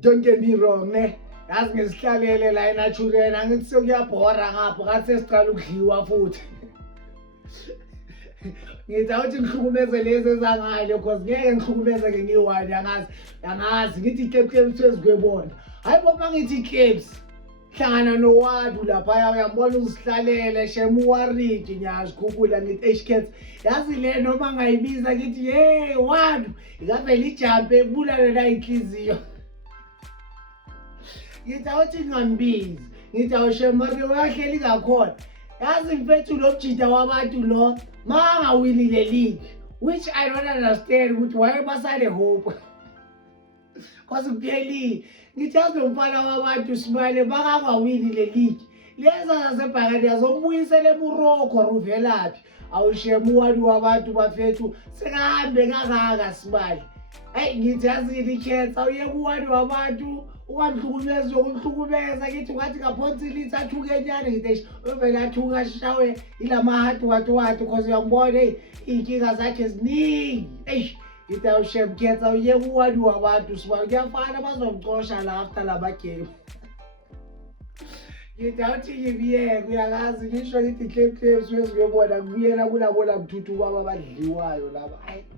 don't get me wrong ne yazi ngisihlalele la eNatural angithi sekuyabhora ngapho ngathi sesiqala ukudliwa futhi ngithi awuthi ngihlukumeze lezi ezangale because ngeke ngihlukumezeke ngiyi-one yangazi ngithi iklebs sezikwebona hayi bo mangithi iclebs hlangana nowadu laphaya uyambona uzihlalele shema uwaridi ngiyazikhuphula ngithi hcats yazi le noma ngayibiza ngithi ye wadu ikavele ijampe ebulale la inhliziyo ngithi awuthi ngingambizi ngithi awushema mari uyahleli ngakhona yazi mfethu lo mjida wabantu lo mangawinile league which I don't understand ukuthi why basale hope because kuphelile ngithi yazi umfana wabantu Smile bakangawini le league leza zasebhakani yazombuyisela eMorocco ruvelaphi awushema uwani wabantu bafethu sekahambe kangaka Smile hey ngithi yazi icats awuyeke uwani wabantu ukamhlukumeza yokumhlukumeza ngithi ngathi ngaphonsi lithi athuke nyane ngithi uvele athuka shawe ilamahatu watu because uyambona hey inkinga zakhe ziningi eish ngithi awushem cats awuyeke uwani wabantu Smile kuyafana bazomcosha la after laba game ngithi awuthi ngibiyeke uyakazi ngisho ngithi clubs wezikuyobona kubuyela kulabo lamthuthu baba abadliwayo laba hayi